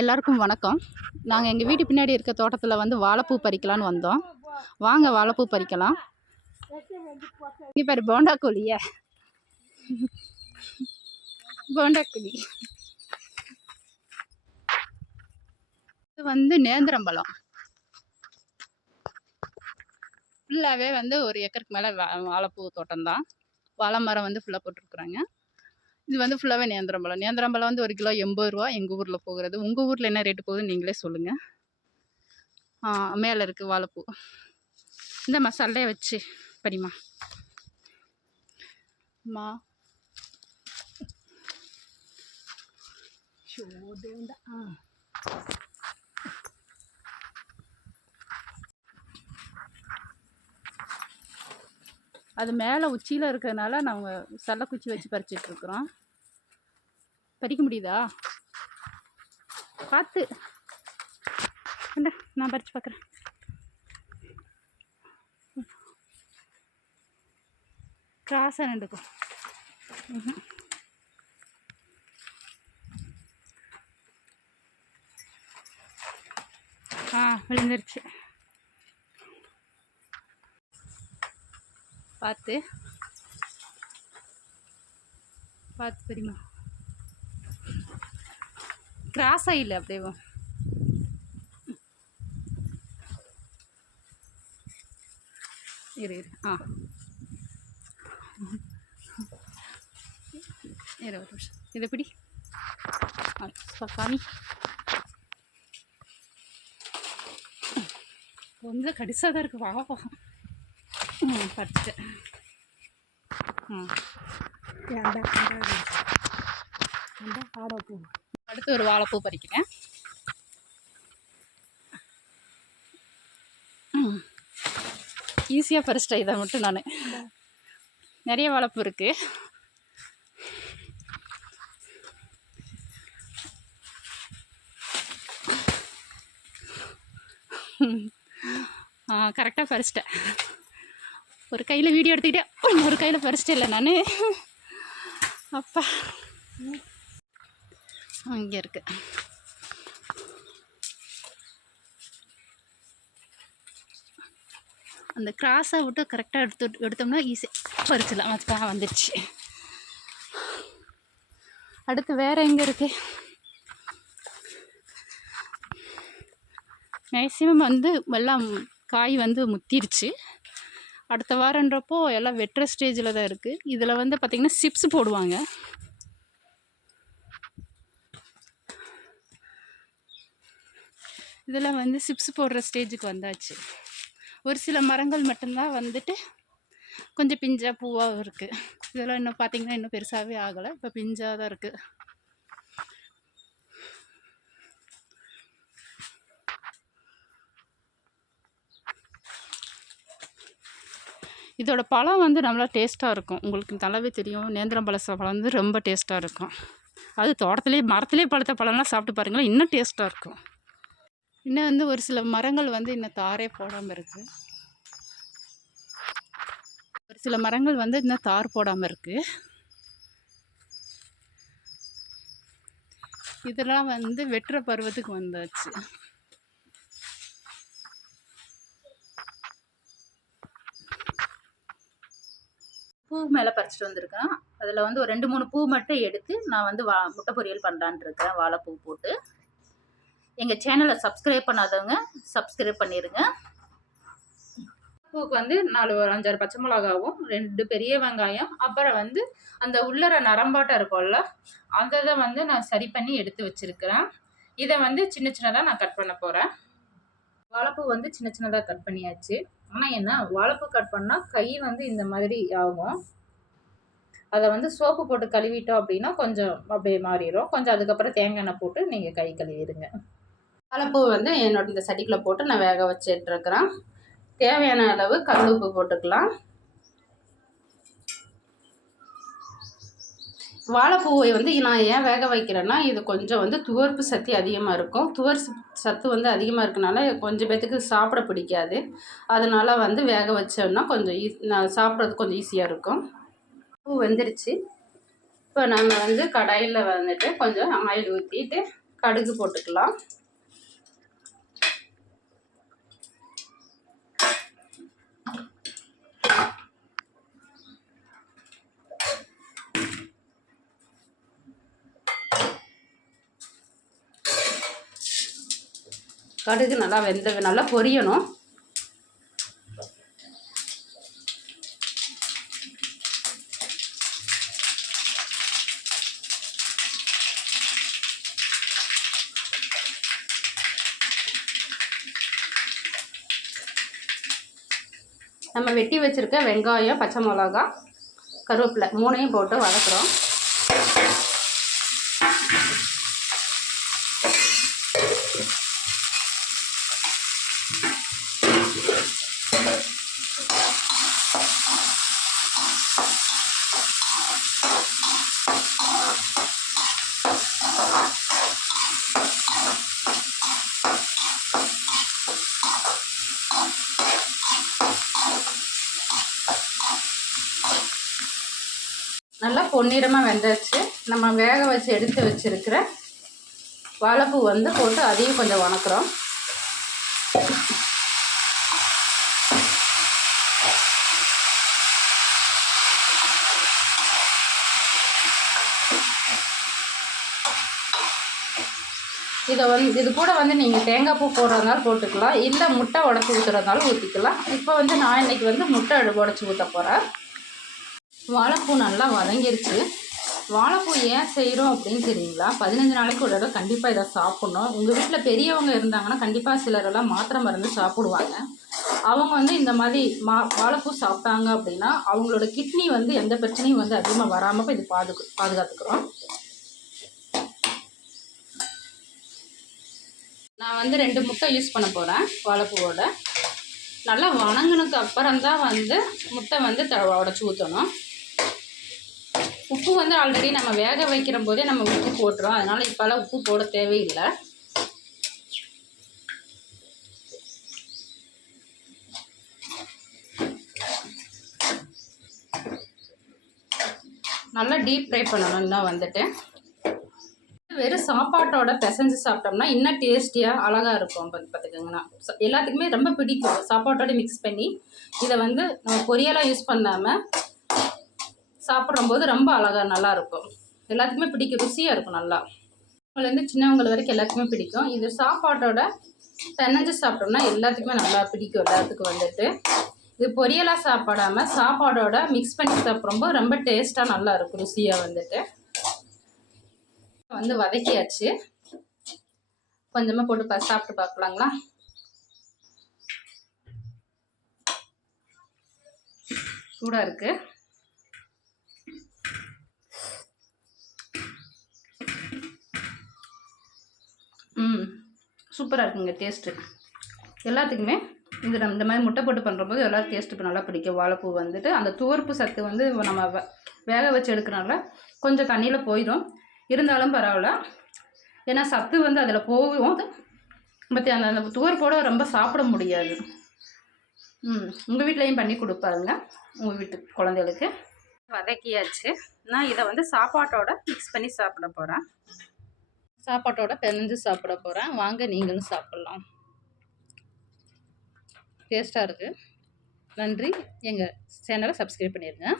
எல்லாருக்கும் வணக்கம். நாங்கள் எங்கள் வீட்டு பின்னாடி இருக்க தோட்டத்தில் வந்து வாழைப்பூ பறிக்கலான்னு வந்தோம். வாங்க வாழைப்பூ பறிக்கலாம். இங்கே பாரு போண்டா கோழிய, போண்டா கோழி. இது வந்து நேந்திரம்பழம். ஃபுல்லாகவே வந்து 1 ஏக்கருக்கு மேலே வாழைப்பூ தோட்டம் தான். வாழை மரம் வந்து ஃபுல்லாக போட்டிருக்குறாங்க. இது வந்து ஃபுல்லாகவே நேந்திரம்பழம். நேந்திரம்பழம் வந்து 1 கிலோ 80 ரூபா எங்கள் ஊரில் போகிறது. உங்கள் ஊரில் என்ன ரேட்டு போகுதுன்னு நீங்களே சொல்லுங்கள். மேலே இருக்குது வாழைப்பூ. இந்த மசாலையை வச்சு படிமா அம்மா. அது மேலே உச்சியில் இருக்கிறதுனால நாங்கள் சல்லக்குச்சி வச்சு பறிச்சிட்ருக்குறோம். பறிக்க முடியுதா பார்த்து? நான் பறித்து பார்க்குறேன். கிராஸாக ரெண்டுக்கும் விழுந்துருச்சு. பார்த்து பார்த்து தெரியுமா? கிராஸாக இல்லை அப்படியே இரு 20 நிமிஷம். இதை பிடி சாமி. கொஞ்சம் கடிசாக தான் இருக்குது. வா பறிச்சிட்டேன். அடுத்து ஒரு வாழைப்பூ பறிக்கிறேன். ஈஸியாக பறிச்சிட்டேன். இதை மட்டும் நான் நிறைய வாழைப்பூ இருக்குது. கரெக்டாக பறிச்சிட்டேன். ஒரு கையில் வீடியோ எடுத்துக்கிட்டே ஒரு கையில் பறிச்சிட்டே இல்லை நான். அப்பா அங்கே இருக்கு. அந்த கிராஸாக விட்டு கரெக்டாக எடுத்தோம்னா ஈஸியாக பறிச்சிடலாம். அதுக்காக வந்துடுச்சு. அடுத்து வேறு எங்கே இருக்கு? மேக்ஸிமம் வந்து எல்லாம் காய் வந்து முத்திருச்சு. அடுத்த வாரன்றப்போ எல்லாம் வெட்டுற ஸ்டேஜில் தான் இருக்குது. இதில் வந்து பார்த்திங்கன்னா சிப்ஸ் போடுவாங்க. இதில் வந்து சிப்ஸ் போடுற ஸ்டேஜுக்கு வந்தாச்சு. ஒரு சில மரங்கள் மட்டும்தான் வந்துட்டு கொஞ்சம் பிஞ்சாக பூவாக இருக்குது. இதெல்லாம் இன்னும் பார்த்திங்கன்னா இன்னும் பெருசாகவே ஆகலை. இப்போ பிஞ்சாக தான் இருக்குது. இதோட பழம் வந்து நல்லா டேஸ்ட்டாக இருக்கும். உங்களுக்கு நல்லாவே தெரியும். நேந்திரம்பழ பழம் வந்து ரொம்ப டேஸ்ட்டாக இருக்கும். அது தோட்டத்துலேயே மரத்துலேயே பழுத்த பழம்லாம் சாப்பிட்டு பாருங்களேன், இன்னும் டேஸ்ட்டாக இருக்கும். இன்னும் வந்து ஒரு சில மரங்கள் வந்து இன்னும் தாரே போடாமல் இருக்குது. ஒரு சில மரங்கள் வந்து இன்னும் தார் போடாமல் இருக்குது. இதெல்லாம் வந்து வெட்டுற பருவத்துக்கு வந்தாச்சு. பூ மேலே பறிச்சிட்டு வந்திருக்கேன். அதில் வந்து ஒரு 2-3 பூ மட்டும் எடுத்து நான் வந்து முட்டை பொரியல் பண்ணலான் இருக்கேன். வாழைப்பூ போட்டு. எங்கள் சேனலை சப்ஸ்கிரைப் பண்ணாதவங்க சப்ஸ்கிரைப் பண்ணிடுங்க. பூக்கு வந்து 4-5 பச்சை மிளகாவும் 2 பெரிய வெங்காயம், அப்புறம் வந்து அந்த உள்ளர நரம்பாட்டம் இருக்கும்ல, அந்த இதை வந்து நான் சரி பண்ணி எடுத்து வச்சுருக்கிறேன். இதை வந்து சின்ன சின்னதாக நான் கட் பண்ண போகிறேன். வாழைப்பூ வந்து சின்ன சின்னதாக கட் பண்ணியாச்சு. ஆனால் என்ன, வாழைப்பூ கட் பண்ணால் கை வந்து இந்த மாதிரி ஆகும். அதை வந்து சோப்பு போட்டு கழுவிட்டோம் அப்படின்னா கொஞ்சம் அப்படியே மாறிடும். கொஞ்சம் அதுக்கப்புறம் தேங்காய் எண்ணெய் போட்டு நீங்கள் கை கழுவிடுங்க. வாழைப்பூ வந்து என்னோட இந்த சட்டிக்குள்ளே போட்டு நான் வேக வச்சுட்ருக்கிறேன். தேவையான அளவு கல் உப்பு போட்டுக்கலாம். வாழைப்பூவை வந்து நான் ஏன் வேக வைக்கிறேன்னா, இது கொஞ்சம் வந்து துவர்ப்பு சக்தி அதிகமாக இருக்கும். சத்து வந்து அதிகமாக இருக்கனால கொஞ்சம் பேத்துக்கு சாப்பிட பிடிக்காது. அதனால் வந்து வேக வச்சோம்னா கொஞ்சம் நான் சாப்பிட்றதுக்கு கொஞ்சம் ஈஸியாக இருக்கும். பூ வெந்துருச்சு. இப்போ நம்ம வந்து கடாயில் வந்துட்டு கொஞ்சம் ஆயில் ஊற்றிட்டு கடுகு போட்டுக்கலாம். கடுகு நல்லா பொரியணும். நம்ம வெட்டி வச்சுருக்க வெங்காயம், பச்சை மிளகா, கருவேப்பிலை 3ஐயும் போட்டு வதக்குறோம். நல்லா பொன்னிறமாக வெந்துச்சு. நம்ம வேக வச்சு எடுத்து வச்சுருக்கிற வாழைப்பூ வந்து போட்டு அதையும் கொஞ்சம் வணக்குறோம். இது கூட வந்து நீங்கள் தேங்காய் பூ போடுறதுனால போட்டுக்கலாம், இல்லை முட்டை உடச்சி ஊற்றுறதுனாலும் ஊற்றிக்கலாம். இப்போ வந்து நான் இன்றைக்கி வந்து முட்டை உடச்சி ஊற்ற போகிறேன். வாழைப்பூ நல்லா வதங்கிருச்சு. வாழைப்பூ ஏன் செய்கிறோம் அப்படின்னு தெரியுங்களா? 15 நாளைக்கு ஒரு தடவை கண்டிப்பாக இதை சாப்பிட்ணும். உங்கள் வீட்டில் பெரியவங்க இருந்தாங்கன்னா கண்டிப்பாக சிலரெல்லாம் மாத்திரை மருந்து சாப்பிடுவாங்க. அவங்க வந்து இந்த மாதிரி வாழைப்பூ சாப்பிட்டாங்க அப்படின்னா அவங்களோட கிட்னி வந்து எந்த பிரச்சனையும் வந்து அதிகமாக வராமல் இது பாதுகாத்துக்கிறோம். நான் வந்து 2 முட்டை யூஸ் பண்ண போகிறேன் வாழைப்பூவோட. நல்லா வணங்கினதுக்கு அப்புறம் தான் வந்து முட்டை வந்து உடச்சி ஊற்றணும். உப்பு வந்து ஆல்ரெடி நம்ம வேக வைக்கிற போதே நம்ம உப்பு போட்டுறோம், அதனால் இப்போல்லாம் உப்பு போட தேவையில்லை. நல்லா டீப் ஃப்ரை பண்ணணும். தான் வந்துட்டு வெறும் சாப்பாட்டோட பிசைஞ்சு சாப்பிட்டோம்னா இன்னும் டேஸ்டியாக அழகாக இருக்கும். பார்த்துக்கோங்கண்ணா, எல்லாத்துக்குமே ரொம்ப பிடிக்கும். சாப்பாட்டோட மிக்ஸ் பண்ணி இதை வந்து நம்ம பொரியலாக யூஸ் பண்ணாமல் சாப்பிட்றம்போது ரொம்ப அழகாக நல்லாயிருக்கும். எல்லாத்துக்குமே பிடிக்கும், ருசியாக இருக்கும். நல்லா அவங்கலேருந்து சின்னவங்க வரைக்கும் எல்லாத்துக்குமே பிடிக்கும். இது சாப்பாட்டோட பிணைஞ்சு சாப்பிட்டோம்னா எல்லாத்துக்குமே நல்லா பிடிக்கும். எல்லாத்துக்கும் வந்துட்டு இது பொரியலாக சாப்பிடாமல் சாப்பாடோட மிக்ஸ் பண்ணி சாப்பிட்றம்போது ரொம்ப டேஸ்ட்டாக நல்லா இருக்கும், ருசியாக வந்துட்டு. வந்து வதக்கியாச்சு. கொஞ்சமாக போட்டு சாப்பிட்டு பார்க்கலாங்களா? சூடாக இருக்குது. சூப்பராக இருக்குங்க டேஸ்ட்டு. எல்லாத்துக்குமே இது இந்த மாதிரி முட்டை போட்டு பண்ணுறபோது எல்லோரும் டேஸ்ட்டு இப்போ நல்லா பிடிக்கும். வாழைப்பூ வந்துட்டு அந்த துவர்ப்பு சத்து வந்து நம்ம வேக வச்சு எடுக்கிறனால கொஞ்சம் தண்ணியில் போயிடும். இருந்தாலும் பரவாயில்ல, ஏன்னா சத்து வந்து அதில் போகும். அது பற்றி அந்த துவர்ப்போடு ரொம்ப சாப்பிட முடியாது. உங்கள் வீட்லேயும் பண்ணி கொடுப்பாருங்க உங்கள் வீட்டு குழந்தைகளுக்கு. வதக்கியாச்சு. நான் இதை வந்து சாப்பாட்டோட மிக்ஸ் பண்ணி சாப்பிட போகிறேன். சாப்பாட்டோட பிணைஞ்சு சாப்பிட போகிறேன். வாங்க நீங்களும் சாப்பிட்லாம். டேஸ்ட்டாக இருக்குது. நன்றி. எங்கள் சேனலை சப்ஸ்கிரைப் பண்ணிடுங்க.